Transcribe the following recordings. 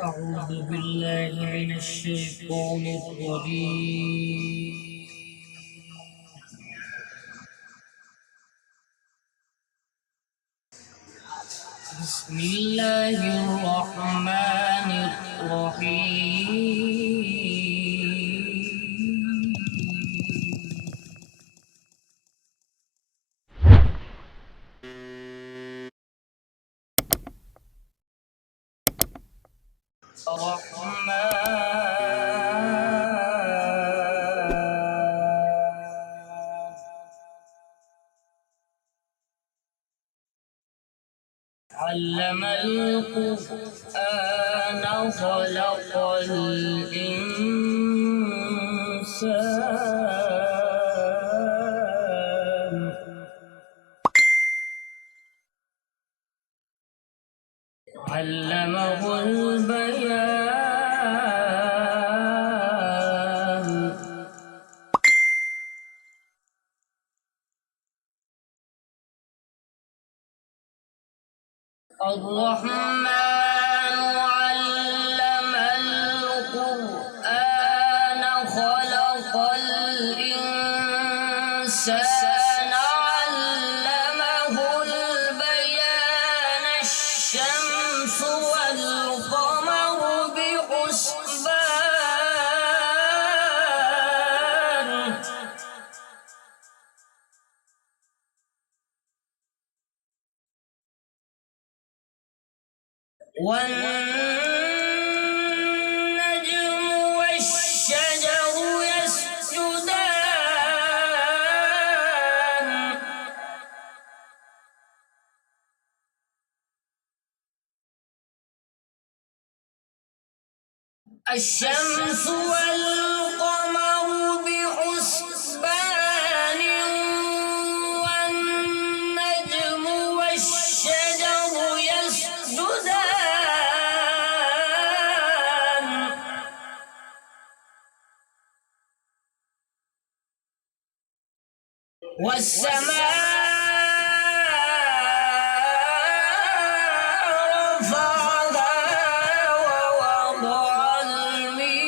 أعوذ بالله من الشيطان الرجيم. بسم الله الرحمن الرحيم. علم القرآن خلق الإنسان علمه البيان الرحمن علم القرآن خلق الإنسان علمه البيان الشمس والقمر بحسبان والنجم والشجر يسجدان الشمس والقمر بحسبان والنجم والشجر يسجدان والسماء رفعها ووضع الميزان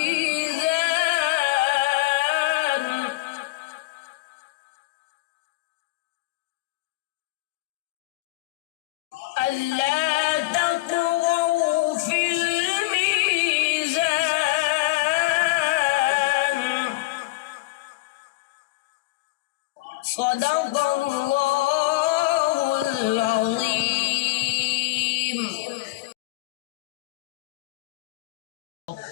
ألا تطغوا في الميزان صدق الله العظيم.